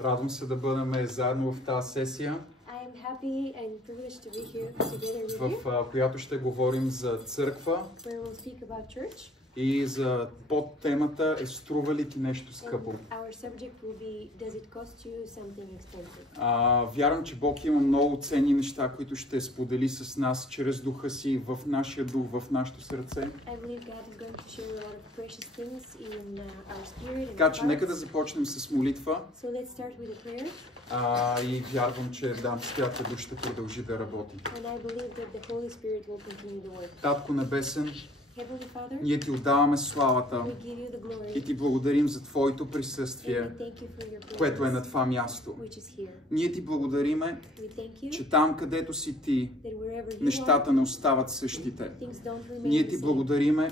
Радвам се да бъдем заедно в тази сесия, I am happy and privileged to be here together with you, в която ще говорим за църква where we'll speak about church. и за подтемата струва ли ти нещо скъпо? And our subject will be, does it cost you something expensive? Вярвам, че Бог има много ценни неща, които ще сподели с нас чрез духа си, в нашия дух, в нашето сърце. I believe God is going to share a lot of precious things in our spirit and Така че our нека да hearts. започнем с молитва. So let's start with a prayer. И вярвам, че Святия Дух ще продължи да работи. And I believe that the Holy Spirit will continue to work. Татко Небесен, Heavenly Father, ние ти отдаваме славата we give you the glory и ти благодарим за Твоето and присъствие, we thank you for your което е на presence, това място. which is here. Ние ти благодариме, We thank you че там, където си ти, that wherever you are, нещата не остават същите. things don't remain Ние the ти same. благодариме,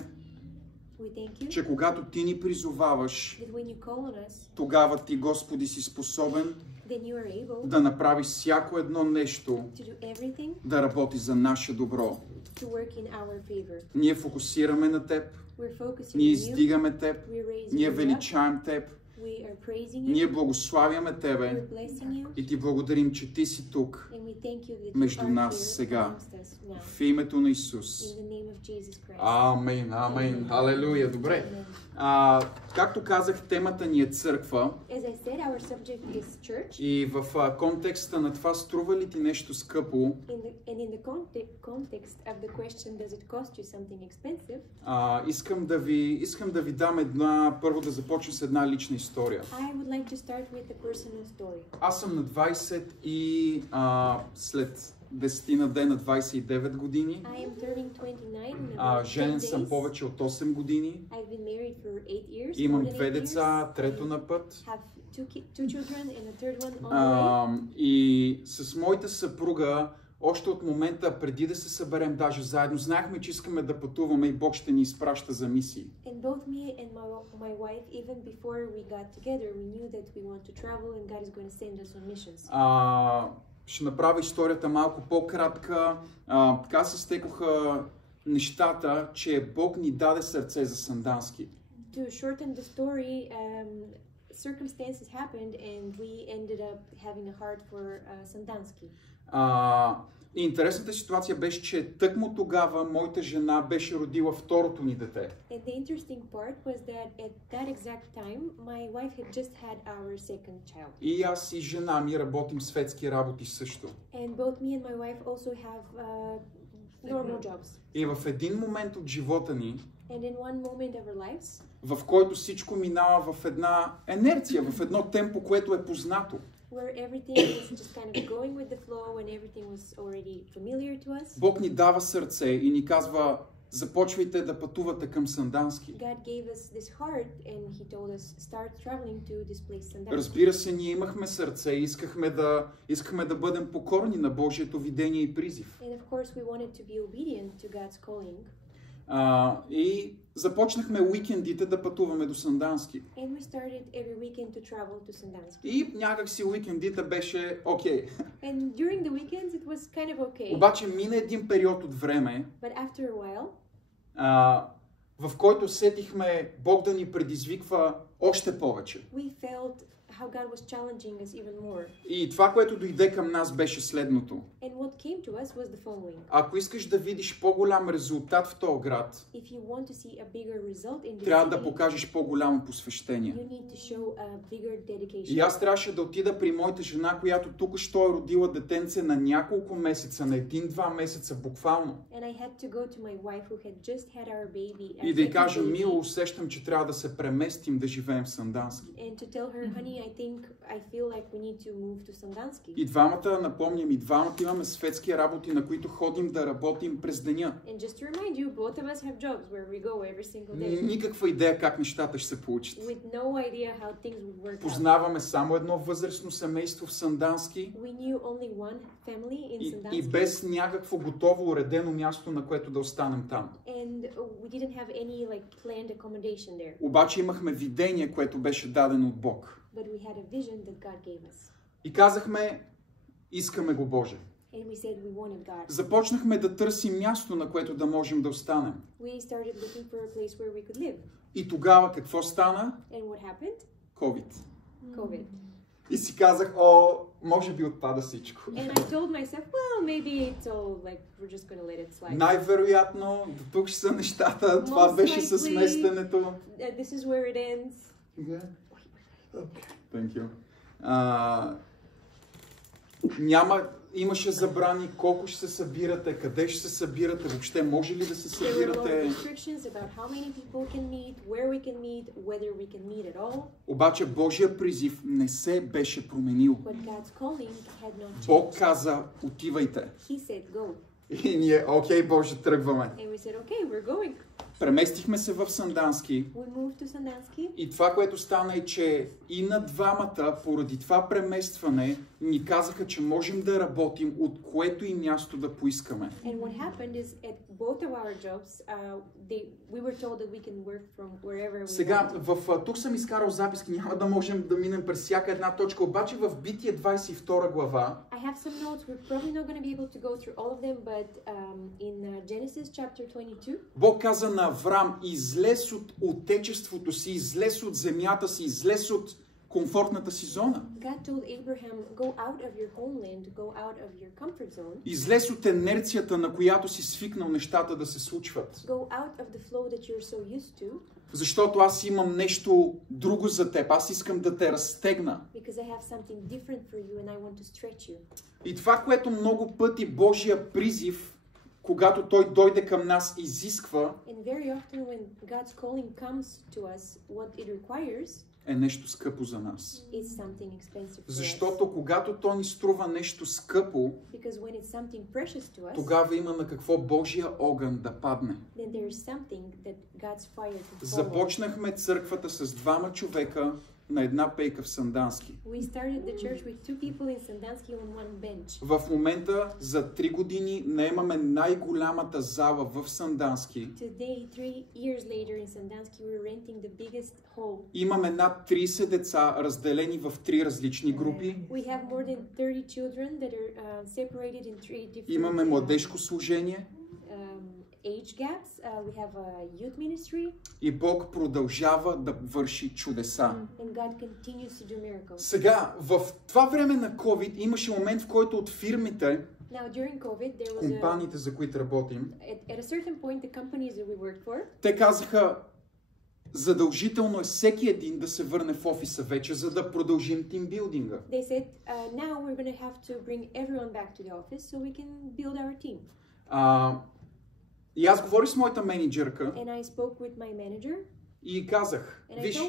We thank you че когато ти ни призоваваш, that when you call on us, тогава ти, Господи, си способен then you are able да направиш всяко едно нещо, to do everything да работи за наше добро. to work in our favor. Ние фокусираме на Теб, We're focusing ние on you, издигаме Теб, we're raising ние you up, величаем Теб, we are praising you, ние благославяме Тебе we're blessing you, и ти благодарим, че ти си тук, and we thank you that между you are нас here сега. amongst us now. в името на Исус. In the name of Jesus Christ. Амин, амин, халелуя, добре. Amen. Както казах, темата ни е църква As I said, our subject is church, и в контекста на това струва ли ти нещо скъпо, and in the context of the question, does it cost you something expensive? искам да ви дам първо да започна с една лична история. I would like to start with a personal story. Аз съм на 20 и след 10 на ден на 29 години. I am turning 29 in about 10 Женен съм days. повече от 8 години. I've been married for 8 years. Имам more than 2 8 деца, years. трето на път. Have two children and a third one on the way. И с моята съпруга, още от момента преди да се съберем даже заедно, знаехме, че искаме да пътуваме и Бог ще ни изпраща за мисии. And both me and my wife, even before we got together, we knew that we want to travel and God is going to send us on missions. Ще направя историята малко по-кратка. Така се стекоха нещата, че Бог ни даде сърце за Сандански. To shorten the story, circumstances happened and we ended up having a heart for Sandanski. И интересната ситуация беше, че тъкмо тогава моята жена беше родила второто ни дете. And the interesting part was that at that exact time, my wife had just had our second child. И аз и жена ми работим светски работи също. And both me and my wife also have normal jobs. И в един момент от живота ни, And in one moment of our lives, в който всичко минава в една инерция, в едно темпо, което е познато. where everything was just kind of going with the flow and everything was already familiar to us, Бог ни дава сърце и ни казва, започвайте да пътувате към Сандански. God gave us this heart and He told us, start traveling to this place, Sandanski. Разбира се, ние имахме сърце и искахме да бъдем покорни на Божието видение и призив. And of course we wanted to be obedient to God's calling. И започнахме уикендите да пътуваме до Сандански. And we started every weekend to travel to Sandanski. И някак си уикендите беше окей. And during the weekends it was kind of okay. Обаче мина един период от време, But after a while, в който сетихме Бог да ни предизвиква още повече. we felt how God was challenging us even more. И това, което дойде към нас, беше следното. And what came to us was the following. Ако искаш да видиш по-голям резултат в този град, If you want to see a bigger result in the трябва да city, покажеш по-голямо посвещение. you need to show a bigger dedication. И аз трябваше да отида при моята жена, която тук що е родила детенце на няколко месеца, на 1-2 месеца буквално. And I had to go to my wife who had just had our baby. И да й кажа, мило, усещам, че трябва да се преместим да живеем в Сандански. And to tell her, honey, I feel like we need to move to Sandanski. И двамата, напомням, и двамата имаме светски работи, на които ходим да работим през деня. And just to remind you, both of us have jobs where we go every single day. Никаква идея как нещата ще се получат. With no idea how things would work out. Познаваме само едно възрастно семейство в Сандански We knew only one family in и Sandanski. без някакво готово уредено място, на което да останем там. And we didn't have any like planned accommodation there. Обаче имахме видение, което беше дадено от Бог. But we had a vision that God gave us. И казахме, искаме го Боже. And we said we wanted God. Започнахме да търсим място, на което да можем да останем. We started looking for a place where we could live. И тогава какво стана? And what happened? COVID. COVID. И си казах, о, може би отпада всичко. And I told myself, well, maybe it's all like we're just gonna let it slide. Най-вероятно, до тук ще са нещата, това беше с местенето. This is where it ends. Yeah. Okay. Thank you. Имаше забрани колко ще се събирате, къде ще се събирате, въобще може ли да се събирате. Обаче Божия призив не се беше променил. Бог каза, отивайте. И ние, окей, Боже, тръгваме. Преместихме се в Сандански. И това, което стана е, че и на двамата, поради това преместване, ни казаха, че можем да работим от което и място да поискаме. Сега, тук съм изкарал записки, няма да можем да минем през всяка една точка, обаче в Битие 22 глава, Бог каза на Аврам, излез от отечеството си, излез от земята си, излез от комфортната си зона. Излез от инерцията, на която си свикнал нещата да се случват. Защото аз имам нещо друго за теб, аз искам да те разтегна. И това, което много пъти Божия призив, когато той дойде към нас, изисква, е нещо скъпо за нас. Защото когато то ни струва нещо скъпо, тогава има на какво Божия огън да падне. Започнахме църквата с двама човека на една пейка в Сандански. В момента за 3 години наемаме най-голямата зала в Сандански. Имаме над 30 деца, разделени в 3 различни групи. Имаме младежко служение. Age gaps. We have a youth ministry. И Бог продължава да върши чудеса. And God continues to do miracles. Сега, в това време на COVID имаше момент, в който от фирмите, Now, during COVID, there was компаниите, за които работим, at a certain point, the companies that we worked for, те казаха, задължително е всеки един да се върне в офиса вече, за да продължим тимбилдинга. They said, now we're going to have to bring everyone back to the office so we can build our team. И аз говорих с моята менеджерка. And I spoke with my manager. И казах, виж,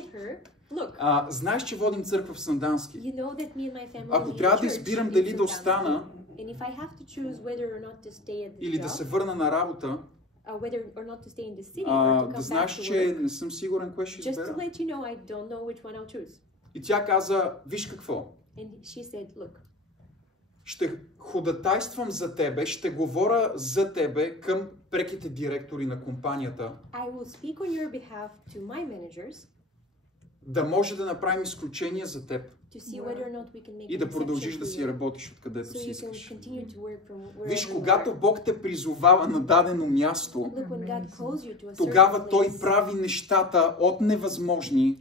знаеш, че водим църква в Сандански. You know that me and my family Ако трябва да избирам дали да остана, and if I have to choose whether or not to stay at the или да се върна на работа, whether or not to stay in the city or to come да знаеш, back to че не съм сигурен кое ще избера. Just to let you know, I don't know which one I'll choose. И тя каза, виж какво. And she said, look. Ще ходатайствам за тебе, ще говоря за тебе към преките директори на компанията. I will speak on your behalf to my managers. Да може да направим изключение за теб. И да продължиш да си работиш откъдето си искаш. Виж, когато Бог те призовава на дадено място, тогава Той прави нещата от невъзможни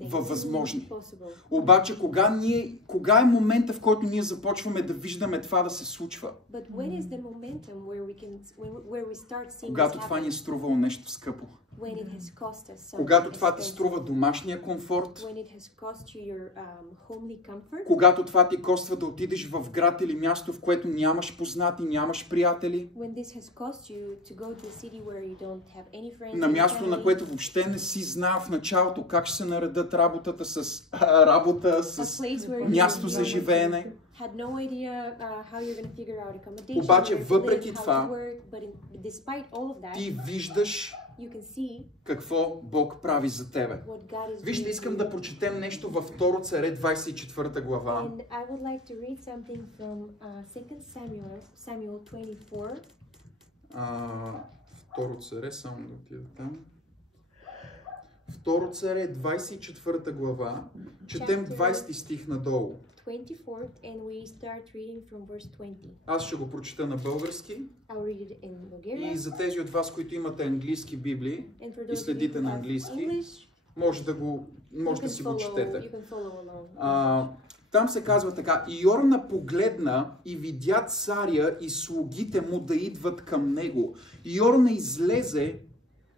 във възможни. Обаче, кога е момента, в който ние започваме да виждаме това да се случва? Когато това ни е струвало нещо скъпо. Когато това ти струва домашния комфорт, когато това ти коства да отидеш в град или място, в което нямаш познати, нямаш приятели, на място, на което въобще не си знал в началото как ще се наредат работа с място за живеене. Обаче, въпреки това, ти виждаш какво Бог прави за тебе. Вижте, искам да прочетем нещо във 2 Царе 24 глава. Второ Царе, само да отида там. 2 Царе 24 глава, четем 20 стих надолу. 24th, and we start reading from verse 20. Аз ще го прочета на български. I'll read it in Bulgarian. И за тези от вас, които имате английски библии и следите на английски, може да го може да си го четете. Там се казва така: и Орна погледна и видя царя и слугите му да идват към него. И Орна излезе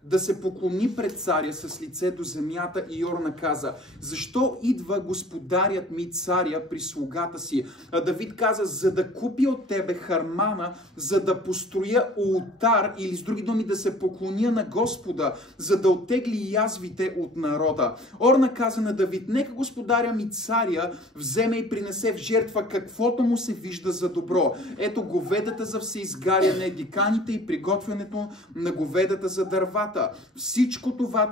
да се поклони пред царя с лице до земята, и Орна каза: защо идва господарят ми царя при слугата си? А Давид каза: за да купя от тебе хармана, за да построя олтар, или с други думи да се поклоня на Господа, за да оттегли язвите от народа. Орна каза на Давид: нека господаря ми царя вземе и принесе в жертва каквото му се вижда за добро. Ето говедата за всеизгаряне, диканите и приготвянето на говедата за дървата. Всичко това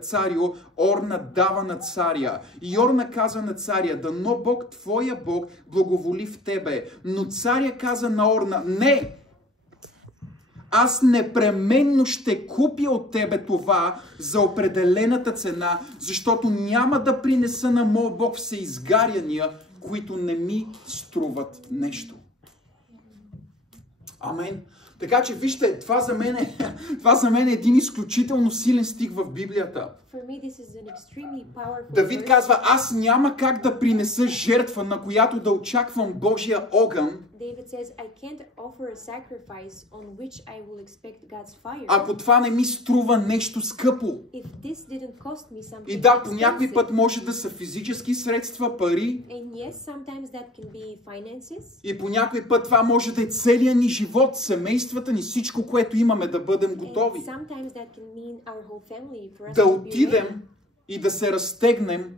царю Орна дава на царя. И Орна каза на царя: дано Бог, твоя Бог, благоволи в тебе. Но царя каза на Орна: не! Аз непременно ще купя от тебе това за определената цена, защото няма да принеса на моя Бог всеизгаряния, които не ми струват нещо. Амен. Така че вижте, това за мен е един изключително силен стих в Библията. Давид казва: аз няма как да принеса жертва, на която да очаквам Божия огън, ако това не ми струва нещо скъпо. И да, по някой път може да са физически средства, пари. И по някой път това може да е целият ни живот, семействата ни, всичко, което имаме, да бъдем готови. Да отидем и да се разтегнем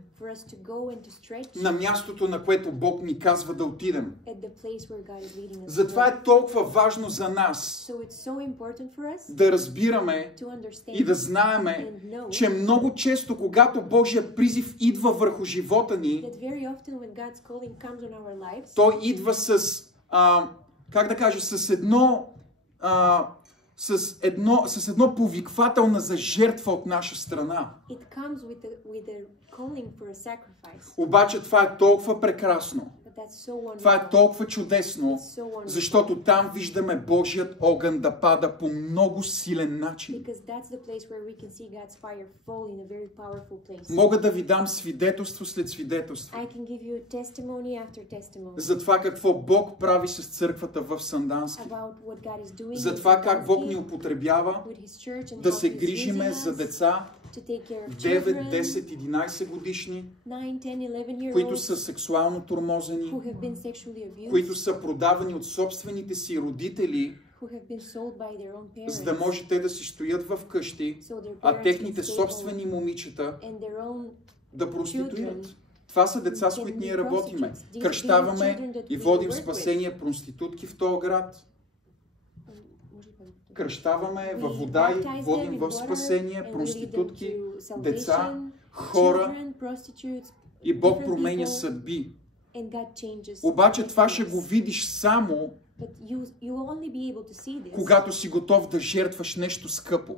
на мястото, на което Бог ни казва да отидем. Затова е толкова важно за нас да разбираме и да знаеме, че много често, когато Божия призив идва върху живота ни, той идва с, как да кажа, с едно повиквателна за жертва от наша страна. Обаче това е толкова прекрасно. Това е толкова чудесно, защото там виждаме Божият огън да пада по много силен начин. Мога да ви дам свидетелство след свидетелство за това какво Бог прави с църквата в Сандански. За това как Бог ни употребява да се грижиме за деца 9, 10, 11 годишни, които са сексуално тормозени, които са продавани от собствените си родители, за да може те да си стоят в къщи, а техните собствени момичета да проституират. Това са деца, с които ние работиме. Кръщаваме и водим спасение проститутки в този град. Кръщаваме във вода и водим в спасение проститутки, деца, хора, и Бог променя съдби. Обаче това ще го видиш само когато си готов да жертваш нещо скъпо.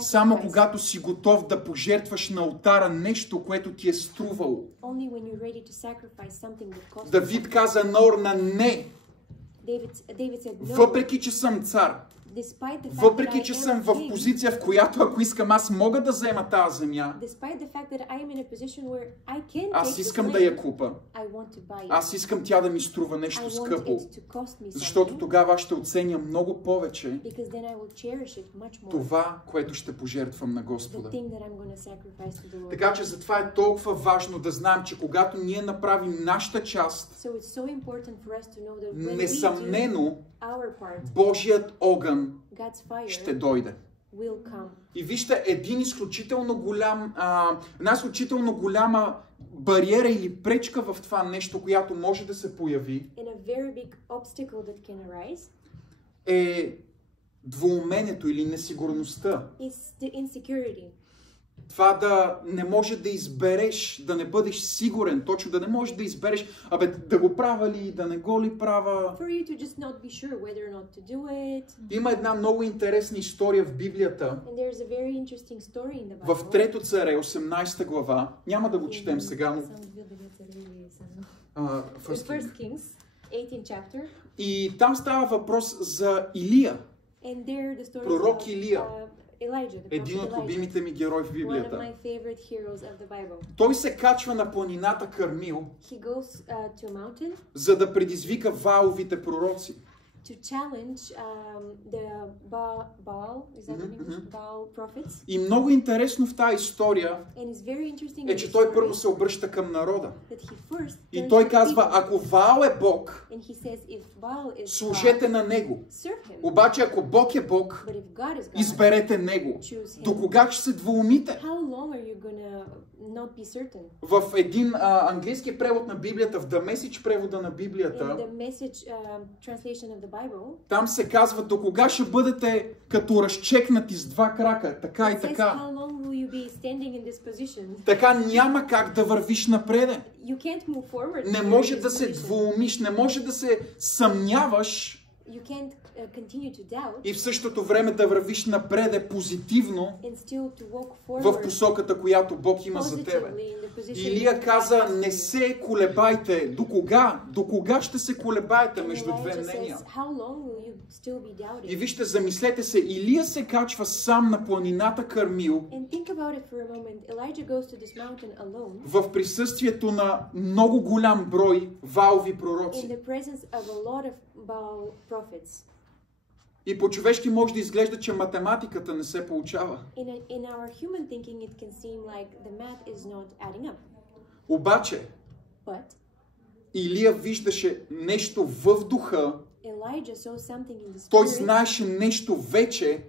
Само когато си готов да пожертваш на олтара нещо, което ти е струвало. Давид каза на Орна: не! Въпреки че съм цар, въпреки че съм в позиция, в която ако искам, аз мога да взема тази земя, аз искам да я купа. Аз искам тя да ми струва нещо скъпо, защото тогава ще оценя много повече това, което ще пожертвам на Господа. Така че затова е толкова важно да знаем, че когато ние направим нашата част, несъмнено Божият огън ще дойде. И вижте, една изключително голяма бариера или пречка в това нещо, която може да се появи, е двоумението или несигурността. Това да не може да избереш, да не бъдеш сигурен, точно да не можеш да избереш, да го правя ли, да не го ли правя. Има една много интересна история в Библията. В 3 Царе, 18 глава. Няма да го четем сега, но... First Kings, 18 chapter. И там става въпрос за Илия. Пророк Илия. един от любимите ми герои в Библията. Той се качва на планината Кармил, за да предизвика Вааловите пророци. To challenge the Baal, is that the name? Baal prophets. И много интересно в тази история е, че той първо се обръща към народа. И той казва, ако Ваал е Бог, служете на него. Обаче ако Бог е Бог, изберете него. До кога ще се двоумите? В един английски превод на Библията, в The Message превода на Библията, там се казва, до кога ще бъдете като разчекнати с два крака, така и така. Така няма как да вървиш напред. Не може да се двоумиш, не може да се съмняваш. И в същото време да вървиш напред позитивно в посоката, която Бог има за тебе. Илия каза, не се колебайте. До кога? До кога ще се колебаете между две мнения? И вижте, замислете се, Илия се качва сам на планината Кармил в присъствието на много голям брой Ваалови пророци. И по-човешки може да изглежда, че математиката не се получава. Обаче, Илия виждаше нещо в духа, той знаеше нещо вече,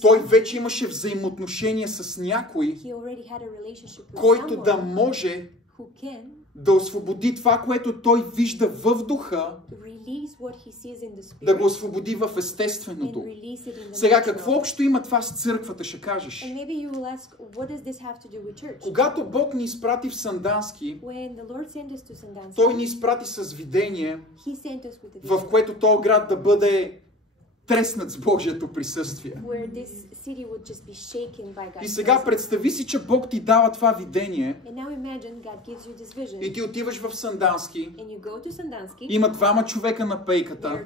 той вече имаше взаимоотношение с някой, който да може да освободи това, което той вижда в духа, да го освободи в естественото. Сега, какво общо има това с църквата, ще кажеш? Когато Бог ни изпрати в Сандански, Той ни изпрати с видение, в което този град да бъде треснат с Божието присъствие. И сега представи си, че Бог ти дава това видение и ти отиваш в Сандански, има двама човека на пейката,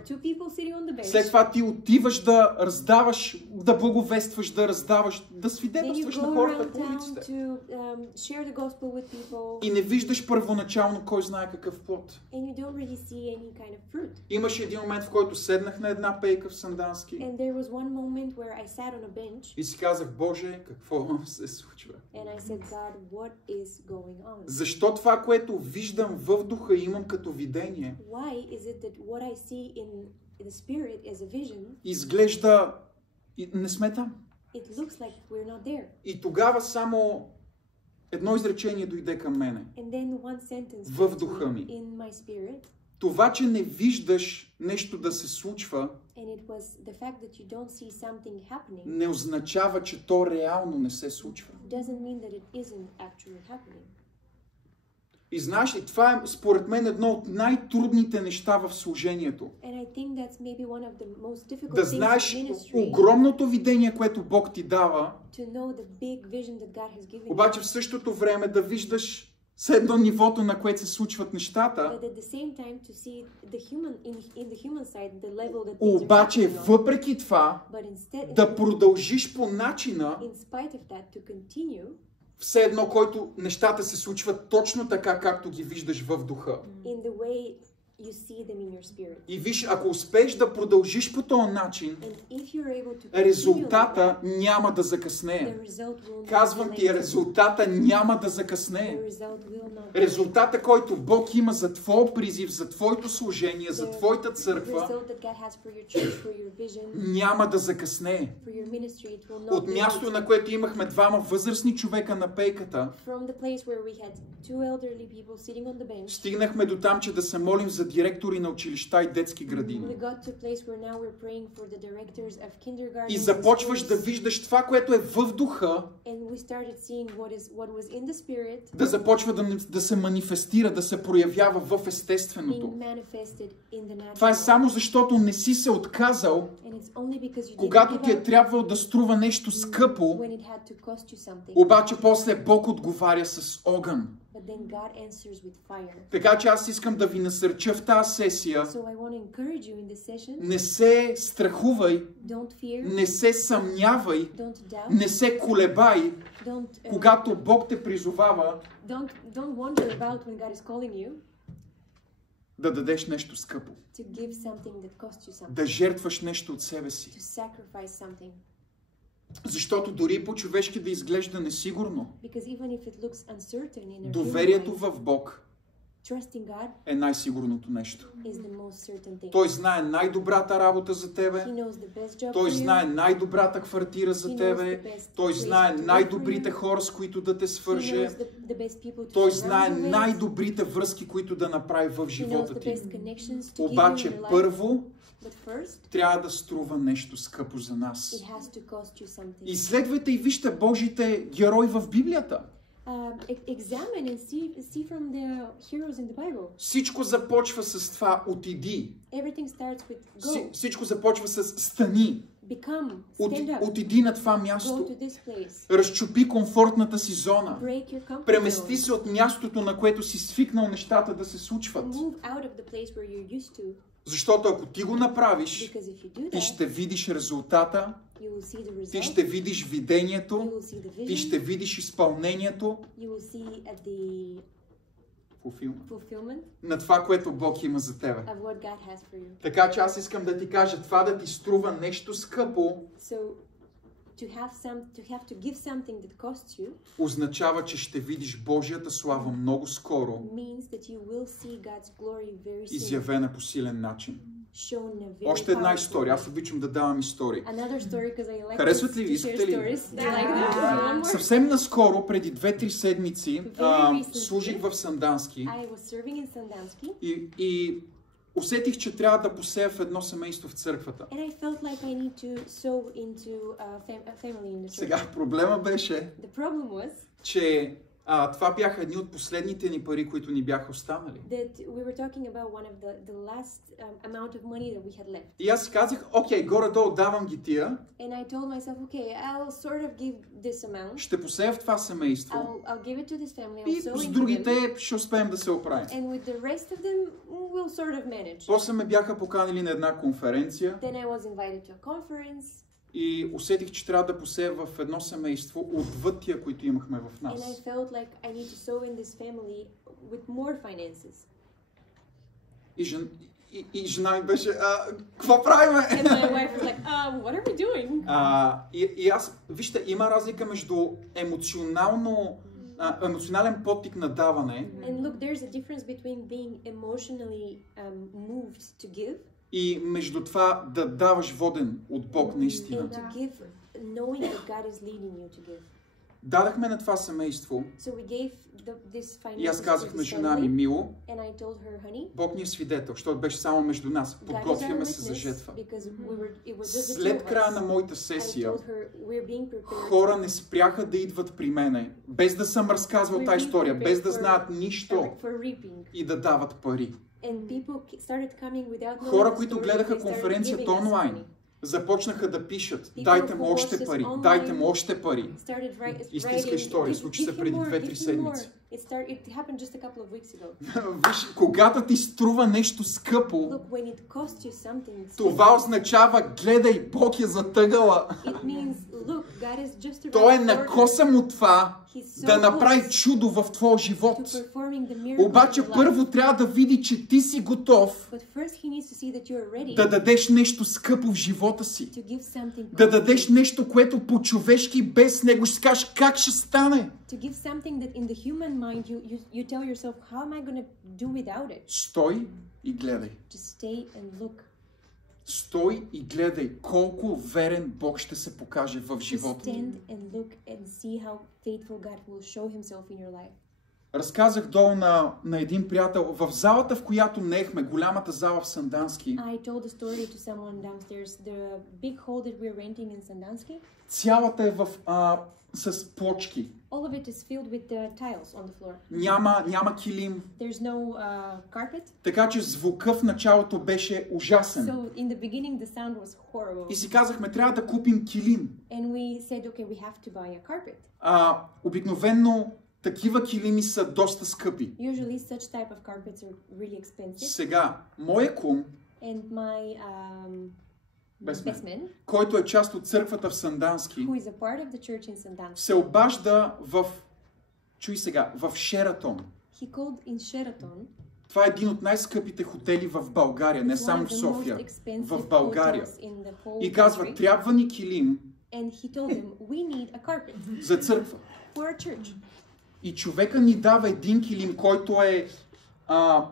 след това ти отиваш да раздаваш, да благовестваш, да раздаваш, да свидетелстваш на хората по улиците. И не виждаш първоначално кой знае какъв плод. Имаше един момент, в който седнах на една пейка в Сандански и си казах, Боже, какво се случва? Защо това, което виждам в духа и имам като видение, изглежда не сме там? И тогава само едно изречение дойде към мене в духа ми. Това, че не виждаш нещо да се случва, не означава, че то реално не се случва. И знаеш ли, това е според мен едно от най-трудните неща в служението. Да знаеш огромното видение, което Бог ти дава, обаче в същото време да виждаш с едно нивото, на което се случват нещата. Обаче, въпреки това, да продължиш по начина, все едно, който нещата се случват точно така, както ги виждаш в духа. И виж, ако успееш да продължиш по този начин, резултата няма да закъснее. Казвам ти, резултата няма да закъснее. Резултата, който Бог има за твой призив, за твоето служение, за твоята църква, няма да закъснее. От място, на което имахме двама възрастни човека на пейката, стигнахме до там, че да се молим за директори на училища и детски градини. И започваш да виждаш това, което е в духа, да започва да се манифестира, да се проявява в естественото. Това е само защото не си се отказал, когато ти е трябвало да струва нещо скъпо, обаче после Бог отговаря с огън. But then God answers with fire. Така че аз искам да ви насърча в тази сесия. So I want to encourage you in this session. Не се страхувай. Don't fear. Не се съмнявай. Don't doubt. Не се колебай. Don't, когато Бог те призовава. Don't wonder about when God is calling you. Да дадеш нещо скъпо. To give something that costs you something. Да жертваш нещо от себе си. To sacrifice something. Защото дори по-човешки да изглежда несигурно, in доверието в Бог God е най-сигурното нещо. Thing. Той знае най-добрата работа за тебе. Той знае най-добрата квартира за тебе. Той знае най-добрите хора, с които да те свърже. Той знае най-добрите връзки, които да направи в живота ти. Обаче първо трябва да струва нещо скъпо за нас. Изследвайте и вижте Божите герои в Библията. Examine and see from the heroes in the Bible. Всичко започва с това отиди. Everything starts with go. Всичко започва с стани. Become, stand up. Отиди на това място. Go to this place. Разчупи комфортната си зона. Break your comfort Премести се от мястото, на което си свикнал нещата да се случват. Move out of the place where you're used to. Защото ако ти го направиш, ти ще видиш резултата, ти ще видиш видението, ти ще видиш изпълнението на това, което Бог има за тебе. Така че аз искам да ти кажа, това да ти струва нещо скъпо, to give something that costs you, означава, че ще видиш Божията слава много скоро, изявена по силен начин. Още една история. Аз обичам да давам истории. Харесват ли ви? Искате ли? Съвсем наскоро, преди 2-3 седмици, служих в Сандански и усетих, че трябва да посея в едно семейство в църквата. Сега проблема беше, че това бяха едни от последните ни пари, които ни бяха останали. И аз си казах, окей, горе-долу давам ги тия. Ще посея в това семейство. И с другите ще успеем да се оправим. После ме бяха поканили на една конференция. И усетих, че трябва да посея в едно семейство отвъд тия, които имахме в нас. И жена ми беше, какво правиме? И аз, вижте, има разлика между емоционален подтик на даване и между това да даваш воден от Бог наистина. Дадахме на това семейство и аз казах на жена ми, Мило, Бог ни е свидетел, защото беше само между нас. Подготвяме се за жетва. След края на моята сесия, хора не спряха да идват при мене, без да съм разказвал тази история, без да знаят нищо и да дават пари. Хора, които гледаха конференцията онлайн, започнаха да пишат, дайте му още пари, дайте му още пари. Истинска история, случи се преди 2-3 седмици. Виж, когато ти струва нещо скъпо, това означава, гледай, Бог е затъгала. Той е накосъм от това да направи чудо в твоя живот. Обаче първо трябва да види, че ти си готов да дадеш нещо скъпо в живота си. Да дадеш нещо, което по-човешки без него ще кажеш как ще стане. Стой и гледай. Стой и гледай колко верен Бог ще се покаже в живота ти. Разказах долу на един приятел в залата, в която неехме, голямата зала в Сандански. Цялата е с плочки. Няма килим. Така че звука в началото беше ужасен. И си казахме, трябва да купим килим. Обикновено Такива килими са доста скъпи. Usually such type of carpets are really expensive. Сега, моя кум, and my best man, който е част от църквата в Сандански, who is a part of the church in Sandanski, се обажда чуй сега, в Шератон. He called in Sheraton. Това е един от най-скъпите хотели в България, не само в София, в България. И казва, трябва ни килим and he told them, we need a carpet за църква. For a church. И човека ни дава един килим, който е,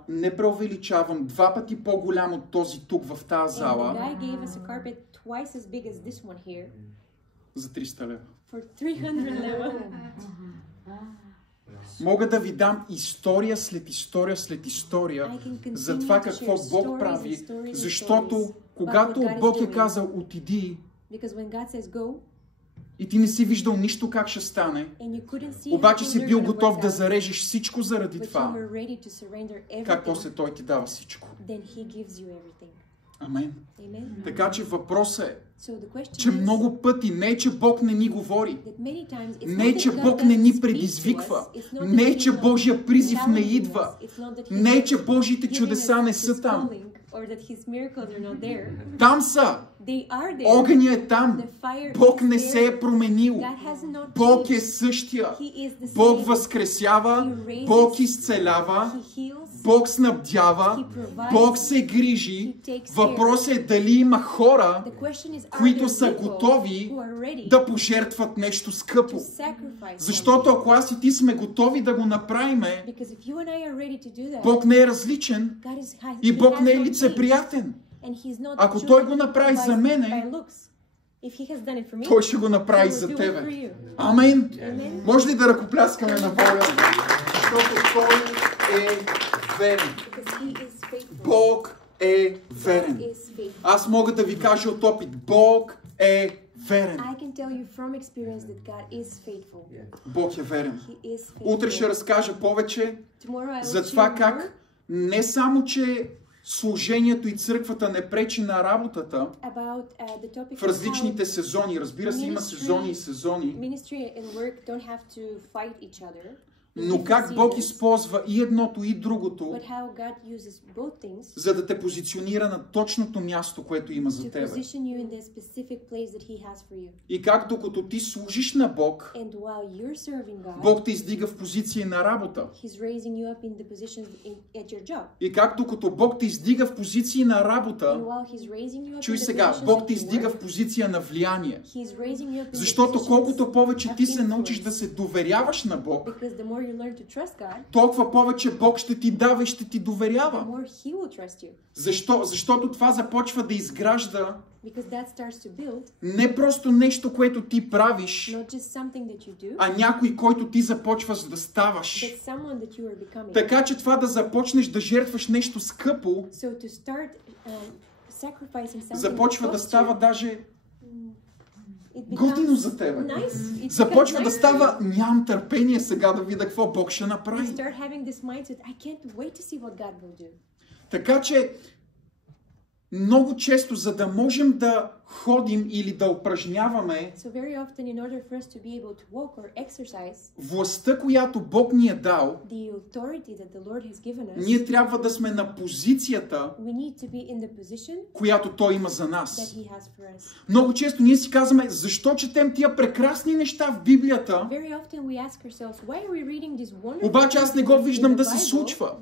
не преувеличавам, 2 пъти по-голям от този тук в тази зала. And the guy gave us a carpet twice as big as this one here. За 300 лева. For 300 лева. Мога да ви дам история след история след история за това какво Бог прави, защото когато Бог е казал отиди, и ти не си виждал нищо как ще стане, обаче си бил готов да зарежеш всичко заради това, как после Той ти дава всичко. Амен. Така че въпросът е, че много пъти не че Бог не ни говори, не че Бог не ни предизвиква, не че Божия призив не идва, не че Божите чудеса не са там. Там са. Огъня е там. Бог не се е променил. Бог е същия. Бог възкресява. Бог изцелява. Бог снабдява. Бог се грижи. Въпросът е дали има хора, които са готови да пожертват нещо скъпо. Защото ако аз и ти сме готови да го направим, Бог не е различен и Бог не е лицеприятен. Ако Той го направи за мене, Той ще го направи за тебе. Амен. Може ли да ръкопляскаме на Бога? Защото Той е верен. Бог е верен. Аз мога да ви кажа от опит. Бог е верен. Бог е верен. Утре ще разкажа повече за това как не само, че служението и църквата не пречи на работата в различните сезони. Разбира се, има сезони и сезони. Но как Бог използва и едното, и другото, за да те позиционира на точното място, което има за тебе. И как докато ти служиш на Бог, Бог те издига в позиция на работа. И как докато Бог те издига в позиции на работа, чуй сега, Бог те издига в позиция на влияние. Защото колкото повече ти се научиш да се доверяваш на Бог, толкова повече Бог ще ти дава и ще ти доверява. Защо? Защото това започва да изгражда не просто нещо, което ти правиш, а някой, който ти започваш да ставаш. Така че това да започнеш да жертваш нещо скъпо, започва да става даже готино за тебе. Започва да става, нямам търпение сега да видя какво Бог ще направи. Така че много често, за да можем да ходим или да упражняваме властта, която Бог ни е дал, ние трябва да сме на позицията, която Той има за нас. Много често ние си казваме, защо четем тия прекрасни неща в Библията, обаче аз не го виждам да се случва.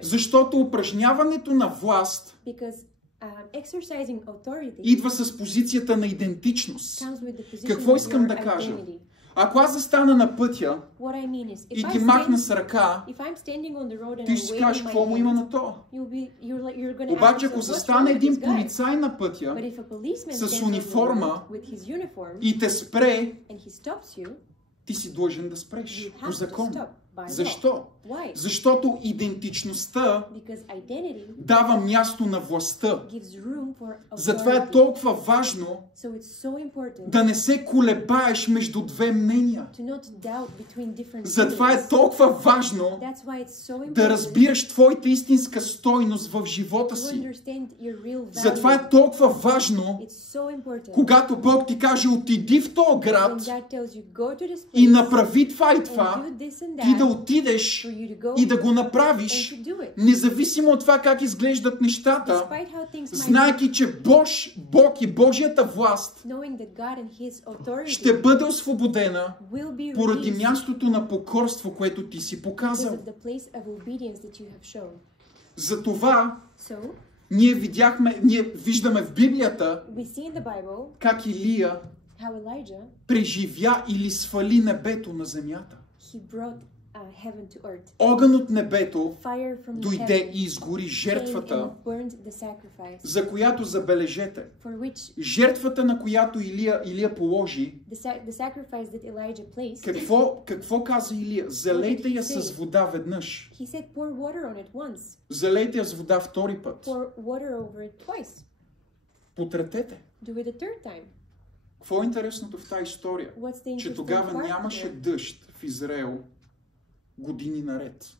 Защото упражняването на власт идва с позицията на идентичност. Какво искам да кажа? Ако аз застана на пътя и ти махна с ръка, ти ще си кажеш, какво му има на то? Обаче ако застане един полицай на пътя с униформа и те спре, ти си длъжен да спреш по закон. Защо? Защото идентичността дава място на властта. Затова е толкова важно да не се колебаеш между две мнения. Затова е толкова важно да разбираш твоята истинска стойност в живота си. Затова е толкова важно, когато Бог ти каже отиди в този град и направи това и това, ти да отидеш и да го направиш, независимо от това как изглеждат нещата, знайки, че Бог и Божията власт ще бъде освободена поради мястото на покорство, което ти си показал. Затова ние виждаме в Библията как Илия преживя или свали небето на земята. Огън от небето дойде и изгори жертвата, за която, забележете, жертвата, на която Илия положи, какво каза Илия? Залейте я с вода веднъж. Залейте я с вода втори път. Потретете. Какво е интересното в тази история? Че тогава нямаше дъжд в Израел години наред.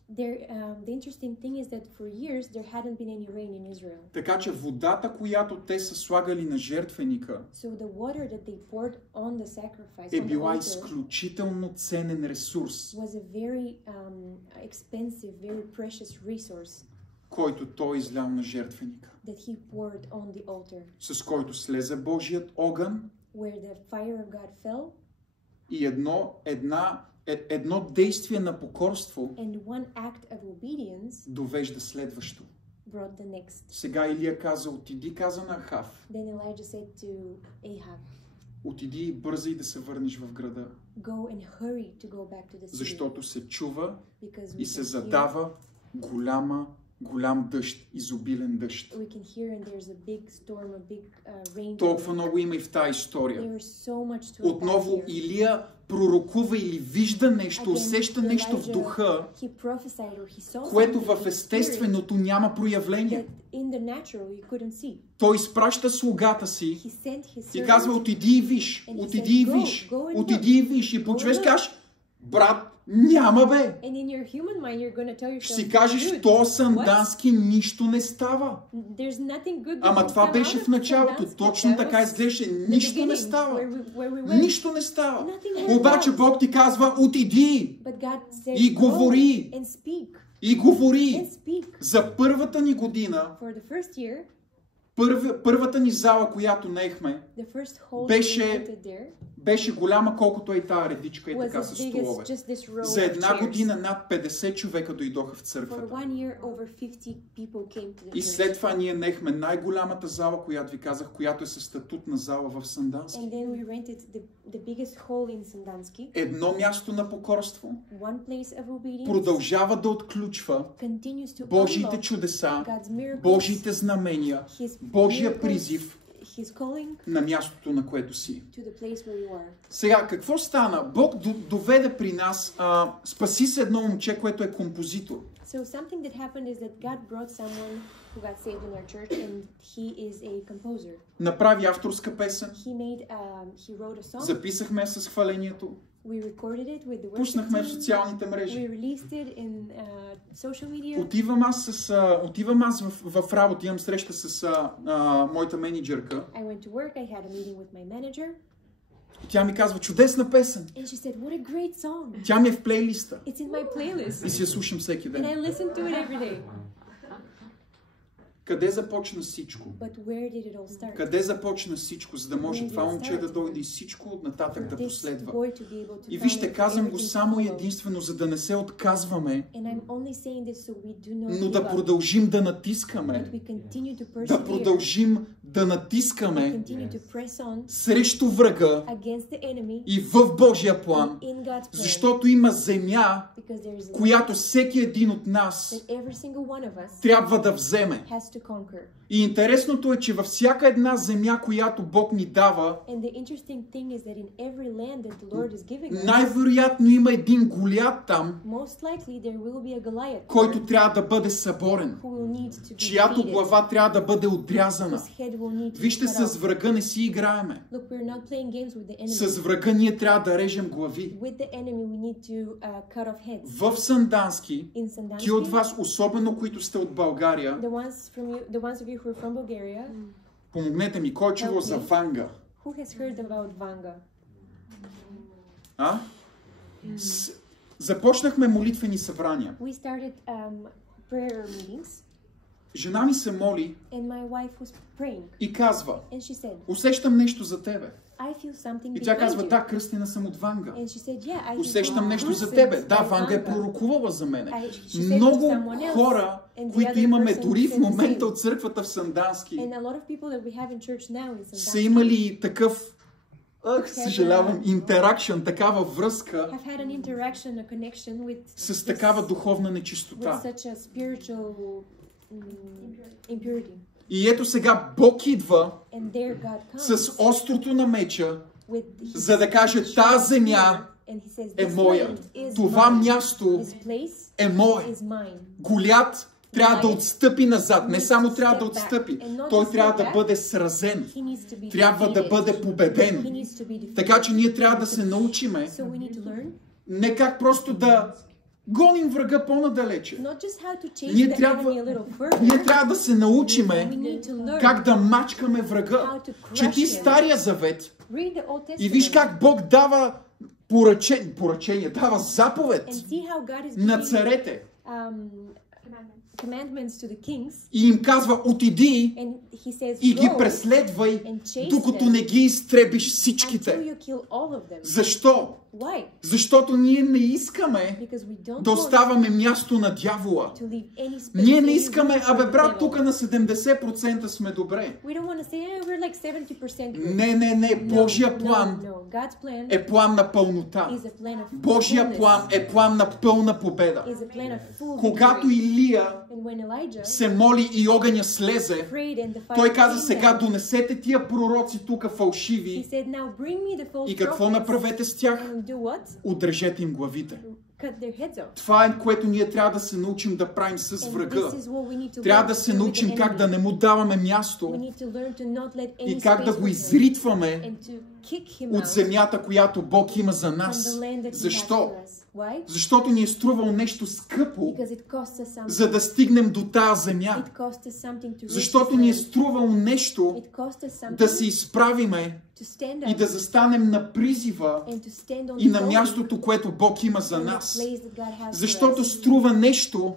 Така че водата, която те са слагали на жертвеника, е била изключително ценен ресурс, който той излял на жертвеника, с който слезе Божият огън и едно действие на покорство довежда следващо. Сега Илия каза, отиди, каза на Ахав. Отиди и бързай да се върнеш в града. Защото се чува и се задава голям дъжд, изобилен дъжд. Толкова много има и в тази история. Отново Илия пророкува или вижда нещо, усеща нещо в духа, което в естественото няма проявление. Той изпраща слугата си и казва, отиди и виж, отиди и виж, отиди и виж. И по-човешки кажеш, брат, няма бе. Ще си кажеш, то сандански нищо не става. Ама това беше в началото. Точно така изглеждаше. Нищо не става. Нищо не става. Обаче Бог ти казва, отиди и говори. И говори. За първата ни година, първата ни зала, която наехме, беше голяма, колкото е тази редичка и така с столове. За една година над 50 човека дойдоха в църквата. И след това ние наехме най-голямата зала, която ви казах, която е със статутна зала в Сандански. Едно място на покорство продължава да отключва Божиите чудеса, Божиите знамения, Божия призив на мястото, на което си. Сега, какво стана? Бог доведе при нас, спаси се едно момче, което е композитор. Направи авторска песен. Записахме с хвалението. Пуснахме в социалните мрежи. Отивам аз в работа, имам среща с моята менеджерка. Тя ми казва, чудесна песен. Тя ми е в плейлиста. И си я слушам всеки ден. Къде започна всичко? Къде започна всичко, за да може това момче да дойде и всичко от нататък да последва? И вижте, казвам го само и единствено, за да не се отказваме, но да продължим да натискаме, да продължим да натискаме срещу врага и в Божия план, защото има земя, която всеки един от нас трябва да вземе. И интересното е, че във всяка една земя, която Бог ни дава, най-вероятно има един Голиат там, който трябва да бъде съборен, чиято глава трябва да бъде отрязана. Вижте, с врага не си играеме. С врага ние трябва да режем глави. В Сандански, ти от вас, особено които сте от България, помогнете ми, кой е чувал за Ванга? Започнахме молитвени събрания. Жена ми се моли и казва, усещам нещо за тебе. И тя казва, да, Кръстина, съм от Ванга. Усещам нещо за тебе. Да, Ванга е пророкувала за мене. Много хора, които имаме дори в момента от църквата в Сандански, са имали такъв, съжалявам, интеракшн, такава връзка с такава духовна нечистота. И ето сега Бог идва с острото на меча, за да каже, тази земя е моя. Това място е мое. Голиат трябва да отстъпи назад. Не само трябва да отстъпи, той трябва да бъде сразен. Трябва да бъде победен. Така че ние трябва да се научиме не как просто да гоним врага по-надалече. Ние трябва да се научиме как да мачкаме врага. Чети Стария Завет и виж как Бог дава поръчение, дава заповед на царете. И им казва, отиди и ги преследвай, докато не ги изтребиш всичките. Защо? Защото ние не искаме да оставаме място на дявола. Ние не искаме, абе брат, тук на 70% сме добре. Не, Божия план е план на пълнота. Божия план е план на пълна победа. Когато Илия се моли и огъня слезе, той каза, сега донесете тия пророци тук фалшиви и какво направете с тях? Удрежете им главите. Това е, което ние трябва да се научим да правим с врага. Трябва да се научим как да не му даваме място и как да го изритваме от земята, която Бог има за нас. Защо? Защото ни е струвало нещо скъпо, за да стигнем до тази земя. Защото ни е струвало нещо да се изправиме и да застанем на призива и на мястото, което Бог има за нас. Защото струва нещо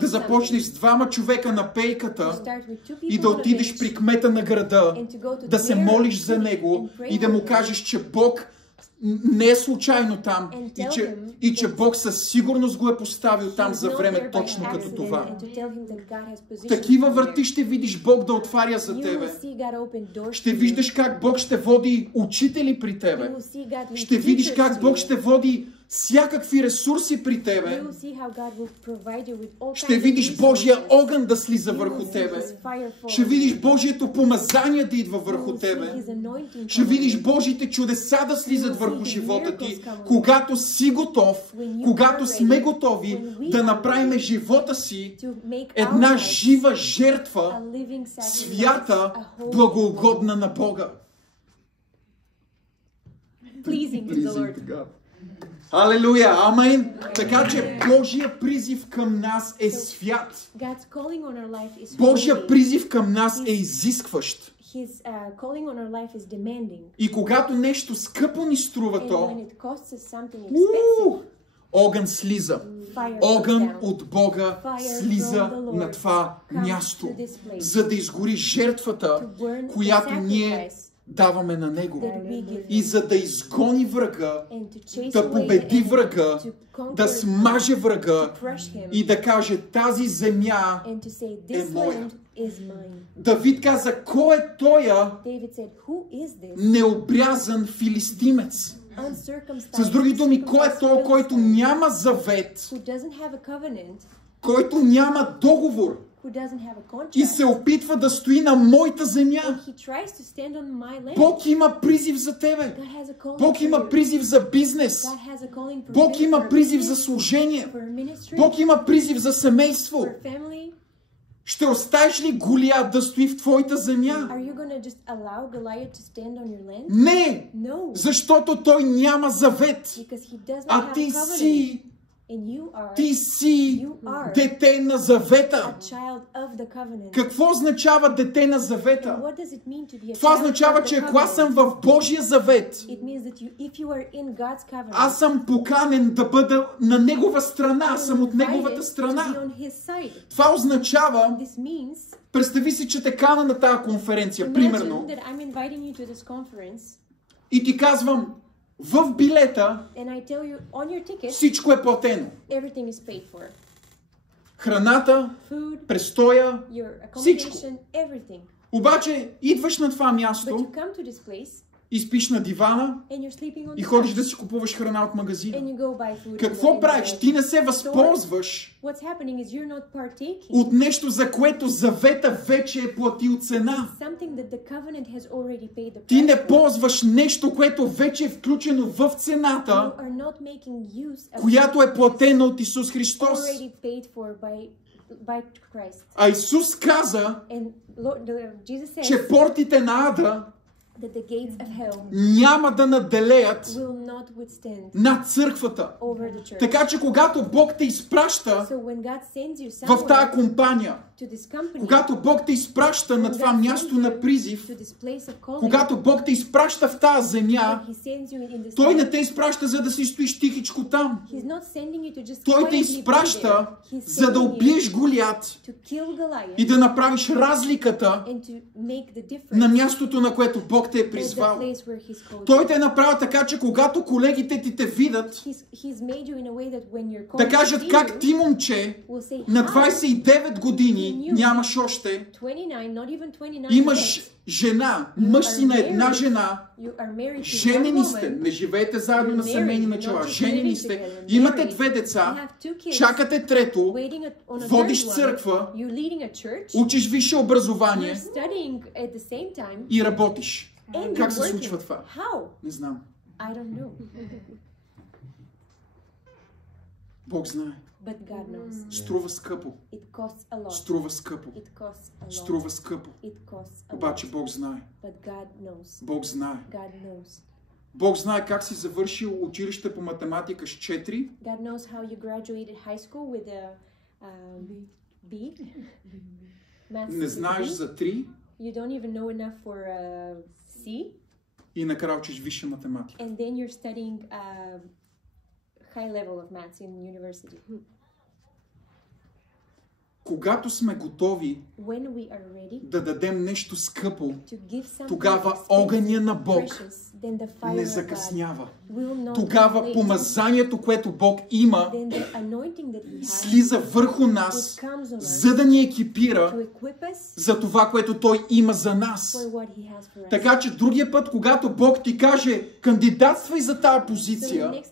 да започнеш с 2 човека на пейката и да отидеш при кмета на града, да се молиш за него и да му кажеш, че Бог не е случайно там и че Бог със сигурност го е поставил там за време точно като това. Такива врати ще видиш Бог да отваря за тебе. Ще виждаш как Бог ще води учители при тебе. Ще видиш как Бог ще води всякакви ресурси при тебе. Ще видиш Божия огън да слиза върху тебе. Ще видиш Божието помазание да идва върху тебе. Ще видиш Божите чудеса да слизат върху живота ти, когато си готов, когато сме готови да направим живота си една жива жертва, свята, благоугодна на Бога. Алелуя, амин. Така че Божия призив към нас е свят. Божия призив към нас е изискващ. И когато нещо скъпо ни струва то, огън слиза. Огън от Бога слиза на това място, за да изгори жертвата, която ние даваме на Него. И за да изгони врага, да победи врага, да смаже врага и да каже, тази земя е моя. Давид каза, кой е тоя необрязан филистимец? С други думи, кой е той, който няма завет, който няма договор и се опитва да стои на моята земя. Бог има призив за тебе. Бог има призив за бизнес. Бог има призив за служение. Бог има призив за семейство. Ще оставиш ли Голиат да стои в твоята земя? Не! Защото той няма завет. А ти си дете на завета. Какво означава дете на завета? Това означава, че ако аз съм в Божия завет, аз съм поканен да бъда на Негова страна, аз съм от Неговата страна. Това означава, представи си, че те кана на тази конференция, примерно, и ти казвам, в билета всичко е платено. Храната, престоя, всичко. Обаче идваш на това място и спиш на дивана и ходиш да си купуваш храна от магазина. Какво правиш? Ти не се възползваш от нещо, за което завета вече е платил цена. Ти не ползваш нещо, което вече е включено в цената, която е платена от Исус Христос. А Исус каза, че портите на ада няма да наделеят над църквата. Така че когато Бог те изпраща в тази компания, когато Бог те изпраща на това място на призив, когато Бог те изпраща в тази земя, Той не те изпраща за да си стоиш тихичко там. Той те изпраща за да убиеш Голиат и да направиш разликата на мястото, на което Бог те е призвал. Той те е направил така, че когато колегите ти те видят, да кажат как ти, момче, на 29 години, нямаш още, имаш жена, мъж си на една жена, женени сте, не живеете заедно на семейни начала, женени сте, имате 2 деца, чакате трето, водиш църква, учиш висше образование и работиш. Как се случва това? Не знам. Бог знае. Струва скъпо. Струва скъпо. Струва скъпо. Обаче Бог знае. Бог знае. Бог знае как си завършил училище по математика с 4. Не знаеш за 3. И накрая учиш висша математика. High level of maths in university. Когато сме готови да дадем нещо скъпо, тогава огъня на Бог не закъснява. Тогава помазанието, което Бог има, слиза върху нас, за да ни екипира за това, което Той има за нас. Така че другия път, когато Бог ти каже, кандидатствай за тази позиция,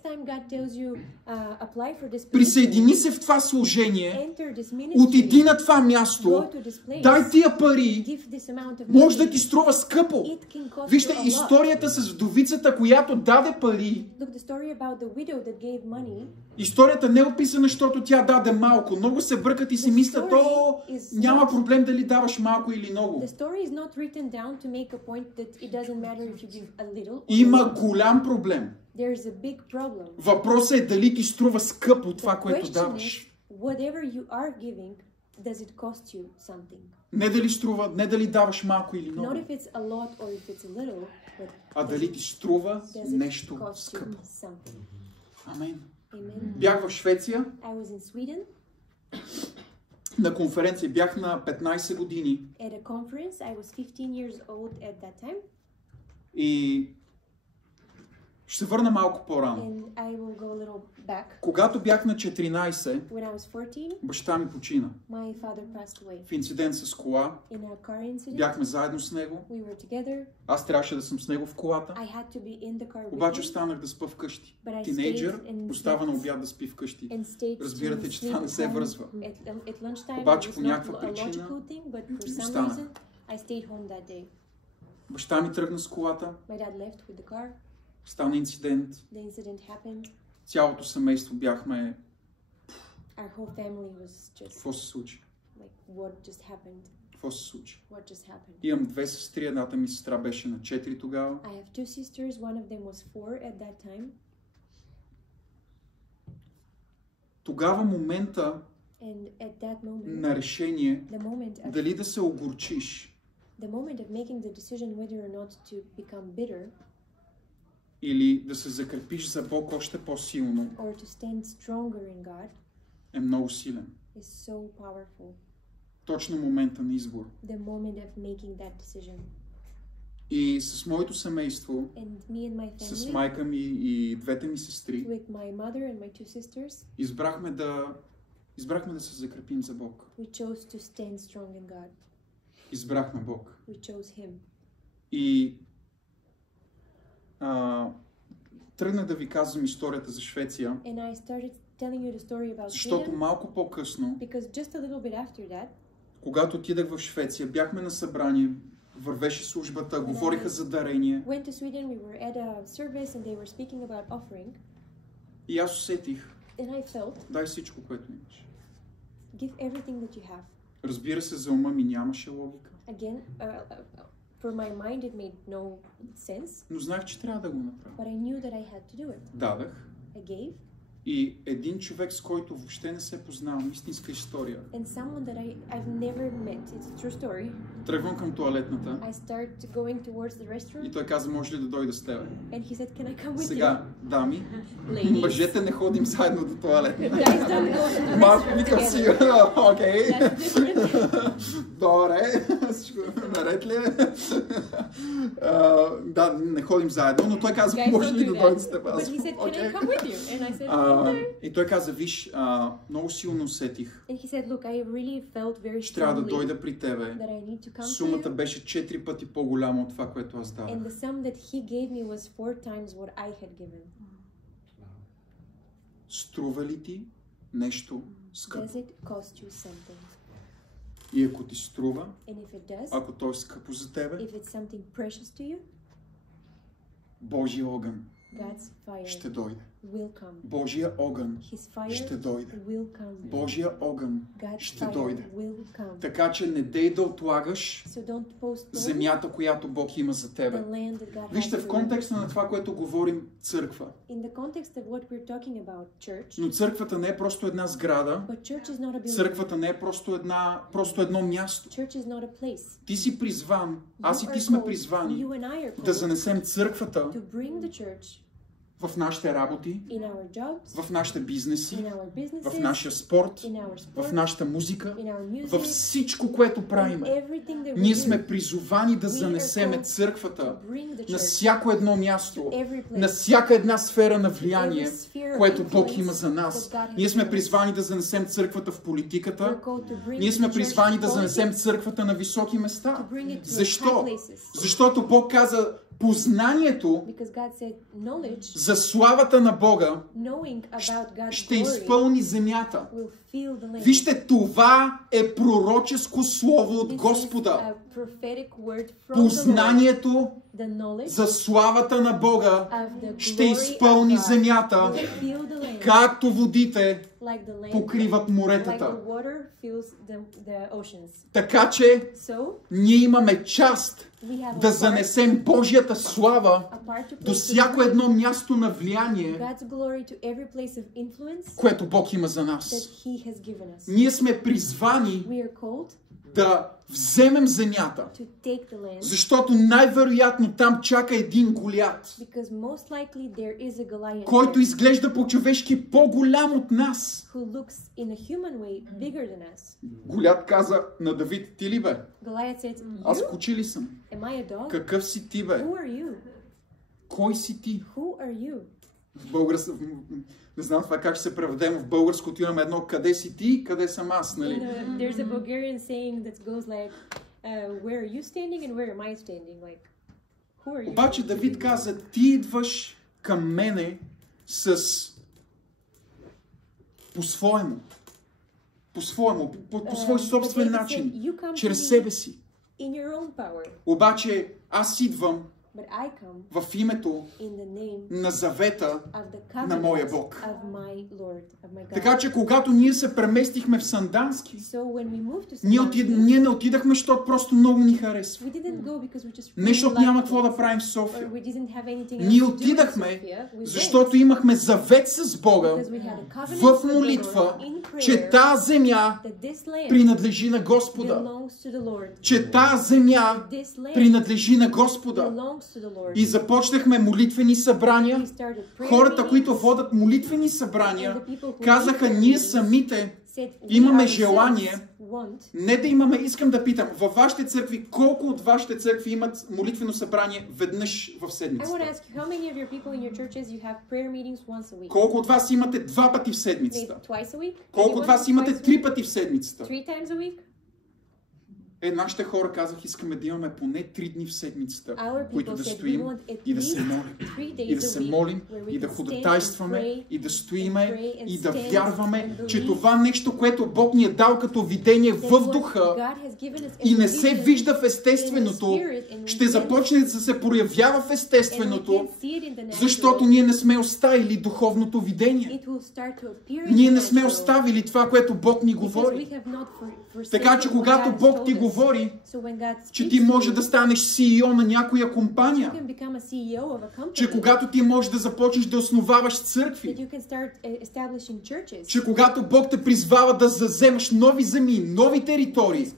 присъедини се в това служение, отиди на това място, дай тия пари, може да ти струва скъпо. Вижте историята с вдовицата, която даде пари. Историята не е описана, защото тя даде малко. Много се бъркат и си мислят, няма проблем дали даваш малко или много. Има голям проблем. Въпросът е дали ти струва скъпо това, което даваш. Не дали струва, не дали даваш малко или много, а дали ти струва нещо скъпо. Амен. Бях в Швеция. На конференция бях на 15 години. И Ще се върна малко по-рано. And I will go a little back. Когато бях на 14, When I was 14, баща ми почина. my father passed away. В инцидент с кола. In a car incident. Бяхме заедно с него. We were together. Аз трябваше да съм с него в колата. I had to be in the car with Обаче him. останах да спа вкъщи. But I Тинейджър stayed and остава на slept обяд да спи вкъщи. and stayed Разбирате, to че това не sleep се home връзва. at lunchtime. Обаче It по was not някаква a причина logical thing, but for some останах. reason I stayed home that day. Баща ми тръгна с колата. My dad left with the car. Стана инцидент. The incident happened. Цялото семейство бяхме... Our whole family was just Какво се случи? like, what just happened? Какво се случи? What just happened? Имам две сестри, едната ми сестра беше на 4 тогава. I have two sisters. One of them was 4 at that time. Тогава момента And at that moment, на решение the moment of дали да се огорчиш making the decision whether or not to become bitter или да се закрепиш за Бог още по-силно or to stand stronger in God е много силен. is so powerful. Точно момента на избор. The moment of making that decision. И с моето семейство, And me and my с family, майка ми и двете ми сестри, with my mother and my two sisters, избрахме да се закрепим за Бог. we chose to stand strong in God. Избрахме Бог. We chose Him. И тръгнах да ви казвам историята за Швеция, And I started telling you the story about защото Sweden малко по-късно, because just a little bit after that, когато отидах в Швеция, бяхме на събрание, вървеше службата, говориха за дарение. went to Sweden, we were at a service and they were speaking about offering. И аз усетих, And I felt, дай всичко, което имаш. give everything that you have. Разбира се, за ума ми нямаше логика. Again, for my mind it made no sense, Но знаех, че трябва да го направя. but I knew that I had to do it. Дадах. I gave, И един човек, с който въобще не се познавам, истинска история. and someone that I've never met, it's a true story, Тръгвам към тоалетната I start going towards the и restroom, той каза, може ли да дойда с теб? and he said, can I come with Сега, дами, Ladies. мъжете не ходим заедно до тоалетната. you? Guys don't go to the Малко restroom викам си, together. окей, That's different. добре, всичко наред ли е? Да, не ходим заедно, но той каза, Guys може don't ли do да that. дойде с теб? But Аз, he said, can I окей. come with you? And I said, okay. И той каза, виж, много силно усетих, And he said, look, I really felt very че трябва да strongly дойда при тебе. that I need to come to Сумата you. беше 4 пъти по-голяма от това, което аз дадах. And the sum that he gave me was 4 times what I had given. Струва ли ти нещо скъпо? Does it cost you something? И ако ти струва, And if it does, ако то е скъпо за тебе, if it's something precious to you, Божия огън God's fire ще дойде. will come. Божия огън His ще fire дойде. will come. Божия огън God's ще fire дойде. will come. Така че не дей да отлагаш So don't postpone земята, която Бог има за the тебе. land that God has Вижте, в for you. контекста на това, което говорим, църква. In the context of what we're talking about, church, Но църквата не е просто една сграда. but church is not a building. Църквата не е просто едно място. Church is not a place. Ти си призван, аз и You ти are сме called, призвани you and I are да called занесем църквата to bring the church в нашите работи, in our jobs, в нашите бизнеси, in our businesses, в нашия спорт, in our sport, в нашата музика, in our music, във всичко, което правиме. everything that we Ние do, сме призовани да we are занесеме called църквата to bring the на church всяко едно място, to every place, на всяка една сфера на every влияние, sphere of което Бог influence има за нас. that God has Ние сме given us. призвани да занесем църквата в We're политиката. called to bring Ние сме the church призвани to да занесем politics, църквата на високи места. to bring it to high Защо? places. Защото Бог каза, познанието Because God said knowledge, за славата на Бога knowing about God's ще glory, изпълни земята. will fill the land. Вижте, това е пророческо слово от This is Господа. a prophetic word from the Lord. Познанието The knowledge за славата на Бога of the ще glory изпълни of God земята, will fill the land както водите like the land, покриват like моретата. the water fills the oceans. Така че So ние имаме част we have да a part, занесем Божията слава a part to до place всяко едно място на влияние, God's glory to every place of influence което Бог има за that нас. He has given us. Ние сме призвани We are called да вземем земята, to take the land защото най-вероятно там чака един Голиат, because most likely there is a Goliath който there изглежда по-човешки по-голям от нас. who looks in a human way bigger than us. Голиат каза на Давид, ти ли бе? Goliath said, Аз "You? куче ли съм? Am I a dog? Какъв си ти бе? Who are you? Кой си ти? Who are you? Не знам това как ще се преведем в българското. Имаме едно къде си ти, къде съм аз, нали? There's a Bulgarian saying that goes like, where are you standing and where am I standing? Like, who are you? Обаче Давид каза, ти идваш към мене по-своему. По свой собствен начин, чрез себе си. Обаче аз идвам в името на завета на моя Бог. Така че когато ние се преместихме в Сандански, ние не отидахме, защото просто много ни харесва. Не защото няма какво да правим в София. Ние отидахме, защото имахме завет с Бога в молитва, че тази земя принадлежи на Господа. Че тази земя принадлежи на Господа. И започнахме молитвени събрания. Хората, които водят молитвени събрания, казаха, ние самите имаме желание, не да имаме, искам да питам, във вашите църкви, колко от вашите църкви имат молитвено събрание веднъж в седмицата? Колко от вас имате 2 пъти в седмицата? Колко от вас имате 3 пъти в седмицата? Нашите хора казах, искаме да имаме поне 3 дни в седмицата, които да стоим и да се молим. И да се молим, и да ходатайстваме, и да стоиме, и да вярваме, че това нещо, което Бог ни е дал като видение в духа и не се вижда в естественото, ще започне да се проявява в естественото, защото ние не сме оставили духовното видение. Ние не сме оставили това, което Бог ни говори. Така че когато Бог ти говори, че ти може да станеш CEO на някоя компания, че когато ти можеш да започнеш да основаваш църкви, че когато Бог те призвава да заземаш нови земи, нови територии,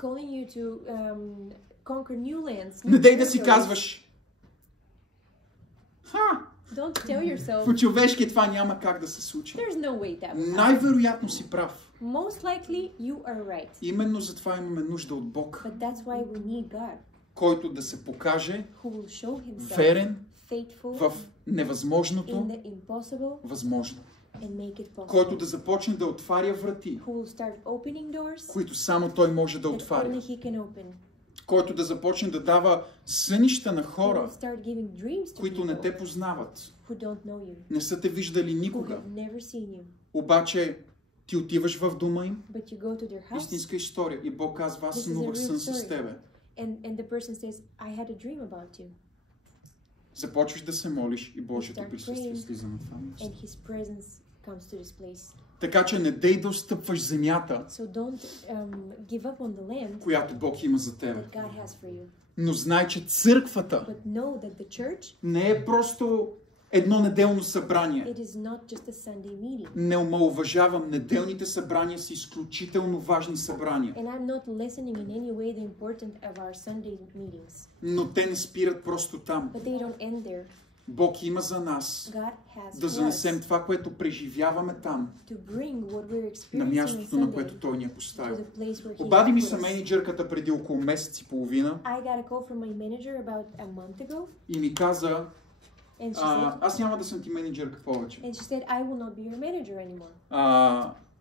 не дей да си казваш, по-човешки това няма как да се случи. Най-вероятно си прав. Именно затова имаме нужда от Бог, който да се покаже верен в невъзможното възможно. Който да започне да отваря врати, които само Той може да отваря. Който да започне да дава сънища на хора, които не те познават. Не са те виждали никога. Обаче ти отиваш в дома им, истинска история, и Бог казва, аз сънувах сън с тебе. Започваш да се молиш и Божието присъствие слиза на това място. Така че не дей да отстъпваш земята, която Бог има за тебе. Но знай, че църквата не е просто едно неделно събрание. Не омаловажавам, неделните събрания са изключително важни събрания. Но те не спират просто там. Бог има за нас да занесем това, което преживяваме там, на мястото, на което Той ни е поставил. Обади ми се мениджърката преди около месец и половина и ми каза, аз няма да съм ти менеджерка повече.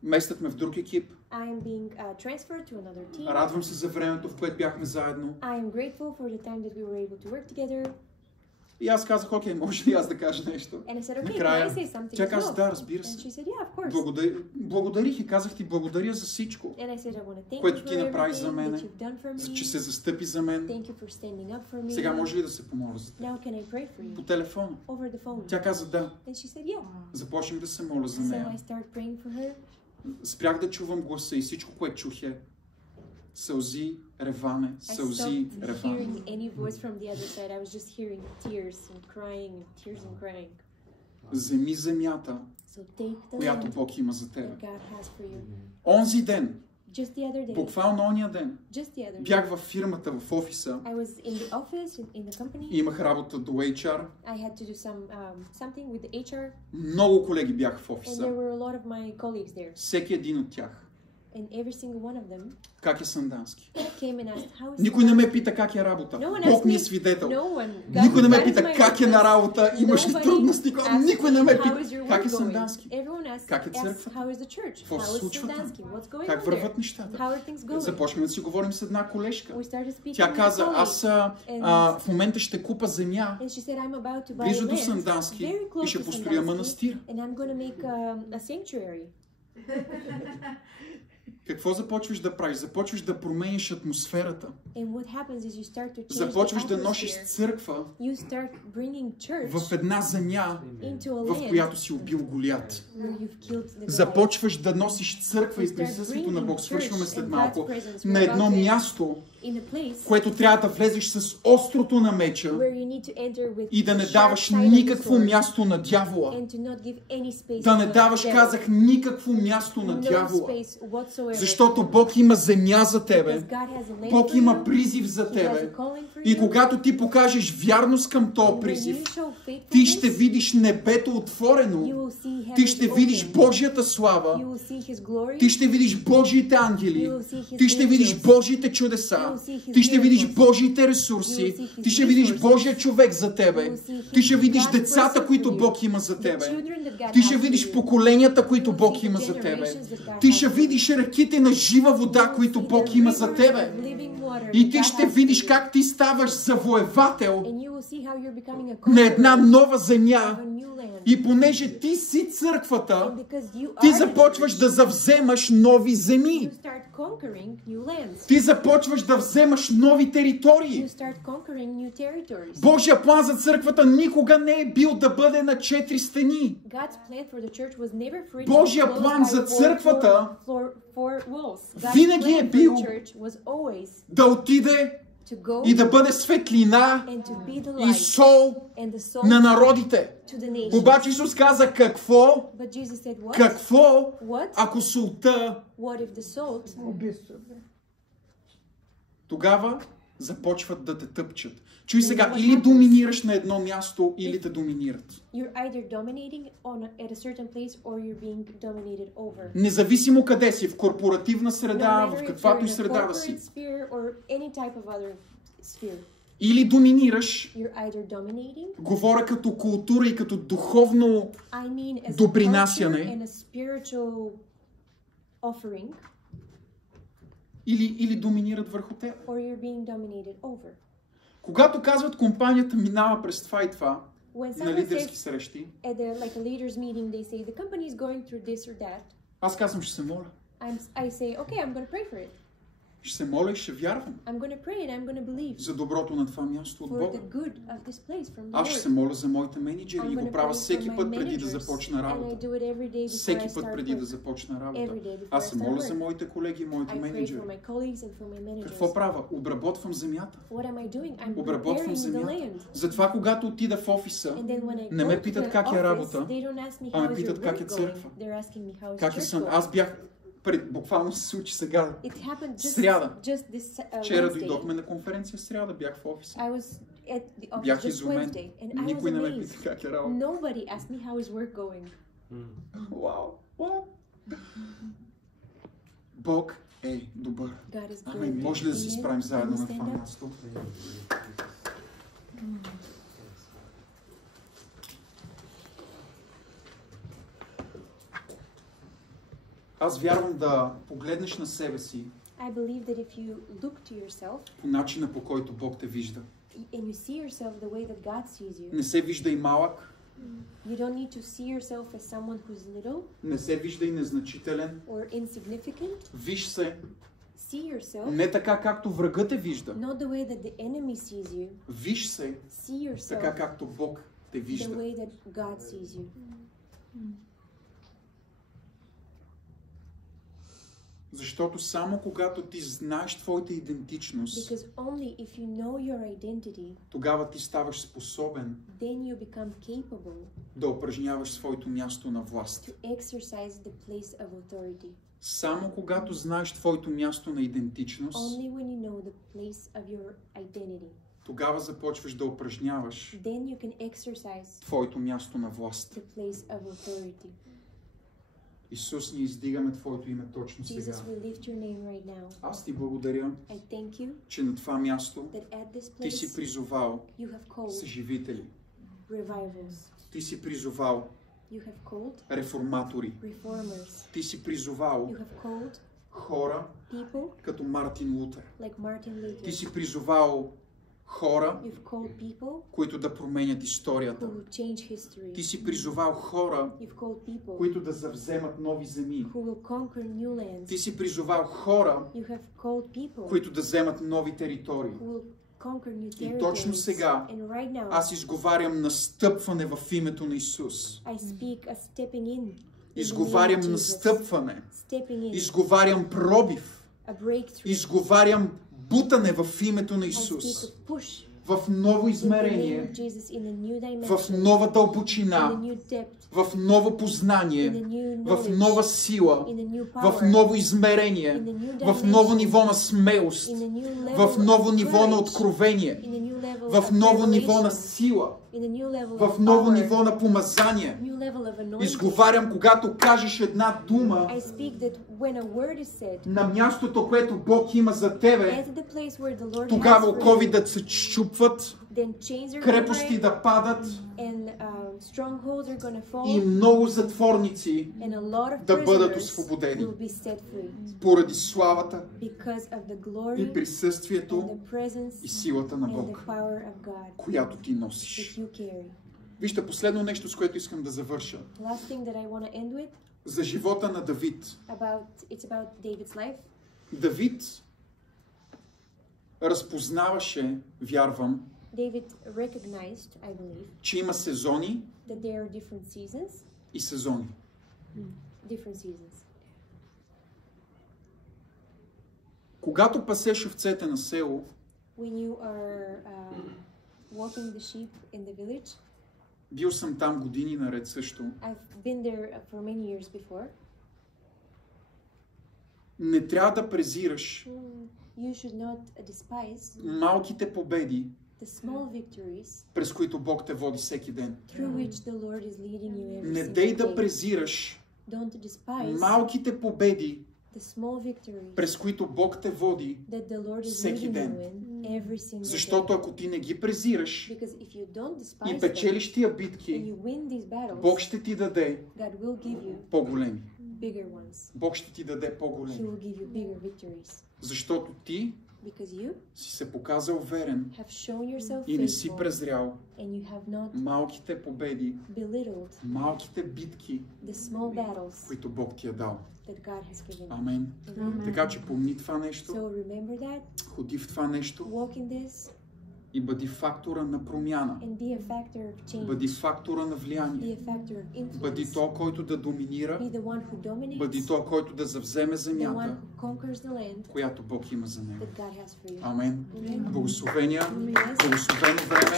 Местят ме в друг екип. Радвам се за времето, в което бяхме заедно. И аз казах, окей, може ли аз да кажа нещо? Накрая, тя каза, да, разбира се. Благодарих и казах ти, благодаря за всичко, което ти направи за мен, че се застъпи за мен. Сега може ли да се помоля за теб? По телефона. Тя каза, да. Започнах да се моля за нея. Спрях да чувам гласа и всичко, което чух е сълзи, реване, сълзи, реване. Вземи земята, която Бог има за тебе. Онзи ден, буквално ония ден, бях във фирмата, в офиса и имах работа до HR. Много колеги бяха в офиса. Всеки един от тях And every single one of them как е сандански. came and asked, how is Никой не ме пита как е работа. Бог ми е свидетел. Никой не ме пита как е на работа, имаш ли трудности. Никой не ме пита как е сандански. Как е църквата? Какво се случва там? Как върват нещата? Започваме да си говорим с една колежка. Тя каза, аз в момента ще купа земя близо до Сандански и ще построя манастир. Какво започваш да правиш? Започваш да промениш атмосферата. Започваш да носиш църква в една земя, в която си убил Голиат. Започваш да носиш църква и присъствието на Бог. Свършваме след малко. На едно място, което трябва да влезеш с острото на меча и да не даваш никакво място на дявола. Да не даваш, казах, никакво място на дявола. Защото Бог има земя за тебе. Бог има призив за тебе. И когато ти покажеш вярност към този призив, ти ще видиш небето отворено. Ти ще видиш Божията слава. Ти ще видиш Божиите ангели. Ти ще видиш Божиите чудеса. Ти ще видиш Божиите ресурси. Ти ще видиш Божия човек за тебе. Ти ще видиш децата, които Бог има за тебе. Ти ще видиш поколенията, които Бог има за тебе. Ти ще видиш реките на жива вода, които Бог има за тебе. И ти ще видиш как ти ставаш завоевател на една нова земя. И понеже ти си църквата, ти започваш да завземаш нови земи. Ти започваш да вземаш нови територии. Божия план за църквата никога не е бил да бъде на 4 стени. Божия план за църквата винаги е бил да отиде и да бъде светлина и сол на народите. Обаче Исус каза какво? Какво, ако солта тогава започват да те тъпчат. Чуй сега, или доминираш на едно място, или те доминират. Независимо къде си, в корпоративна среда, в каквато и среда да си. Или доминираш, говоря като култура и като духовно допринасяне, или доминират върху теб. Когато казват компанията минава през това и това, на лидерски срещи, аз казвам, ще се моля. Ще се моля и ще вярвам за доброто на това място от Бога. Аз ще се моля за моите менеджери и го правя всеки път преди да започна работа. Всеки път преди да започна работа. Аз се моля за моите колеги и моите менеджери. Какво правя? Обработвам земята. Обработвам земята. Затова когато отида в офиса, не ме питат как е работа, а ме питат как е църква. Как е сън. Аз бях... Буквално се случи сега. Сряда. Вчера дойдохме на конференция сряда, бях в офиса. Бях изумен. Никой не ме пита как е работа. Вау! Бог е добър. Амин. Може ли да се справим заедно на това място? Аз вярвам да погледнеш на себе си по начина, по който Бог те вижда. Не се вижда и малък. Не се вижда и незначителен. Виж се не така, както врагът те вижда. Виж се така, както Бог те вижда. Защото само когато ти знаеш твоята идентичност, тогава ти ставаш способен да упражняваш своето място на власт. Само когато знаеш твоето място на идентичност, тогава започваш да упражняваш твоето място на власт. Исус, ние издигаме Твоето име точно сега. Jesus, we lift your name right now. Аз Ти благодаря, I thank you че на това място that at this Ти си place призовал you have called съживители. revivals. Ти си призовал You have called реформатори. reformers. Ти си призовал You have called хора people като Мартин Лутер. like Martin Luther. Ти си призовал хора, You've called people които да променят историята. who will change history. Ти си призовал хора, You've called people които да завземат нови земи. who will conquer new lands. Ти си призовал хора, You have called people които да вземат нови територии. who will conquer new И territories. точно сега And right now, аз изговарям настъпване в името на Исус. I speak a stepping in. Изговарям Jesus. настъпване. Stepping in. Изговарям пробив. A breakthrough. Изговарям бутане в името на I Исус. speak a push. В ново In the name измерение, of Jesus, in a new в dimension, нова in a дълбочина, new depth, в ново in a познание, new в knowledge, нова сила, in a new в power, ново измерение, in a new в ново dimension, ниво на смелост, in a new level в ново of ниво на courage, откровение, in a new level в of ново ниво на revelation, сила, in a new level в of ново power, ниво на помазание. new level of anointing. Изговарям, когато кажеш една дума I speak that when a word is said, на мястото, което Бог има за тебе, at the place where the Lord тогава has for окови you, да се счупват, then chains are крепости going to да падат and strongholds are going to и fall, много затворници and a lot of да бъдат prisoners освободени will be set free поради славата because of the и glory присъствието and the presence и силата на and the Бог, power of God която ти носиш. that you carry. Вижте, последно нещо, с което искам да завърша. Last thing that I want to end with За живота на Давид. it's about David's life. Давид разпознаваше, вярвам, David recognized, I believe, че има сезони that there are different seasons. и сезони. Different seasons. Когато пасеш овцете на село, When you are walking the sheep in the village, бил съм там години наред също, I've been there for many years before. не трябва да презираш You should not despise малките победи, the small victories през които Бог те води всеки ден. through which the Lord is leading you every Не single дей да day. презираш Don't despise малките победи, the small victories през които Бог те води, that the Lord is всеки leading ден. you in every single Защото day. ако ти не ги презираш Because if you don't и despise them печелиш тия and битки, you win these battles, Бог ще ти даде God will give you по-големи. bigger ones. Бог ще ти даде He по-големи. will give you bigger victories. Защото ти Because you си се показал верен have shown yourself и не си faithful презрял and you have not малките победи, belittled малките битки, the small battles които Бог ти е дал. that God has given you. Амен. Така че помни това нещо, So remember that, ходи в това нещо walk in this, и бъди фактора на промяна. and be a factor of change. Бъди фактора на Be влияние. a factor of Бъди influence. то, който да доминира. Be the one who dominates, Бъди то, който да завземе the one земята, who conquers the land която Бог има за него. that God has for you. Амен. Amen. Благословения, Yes. благословено време.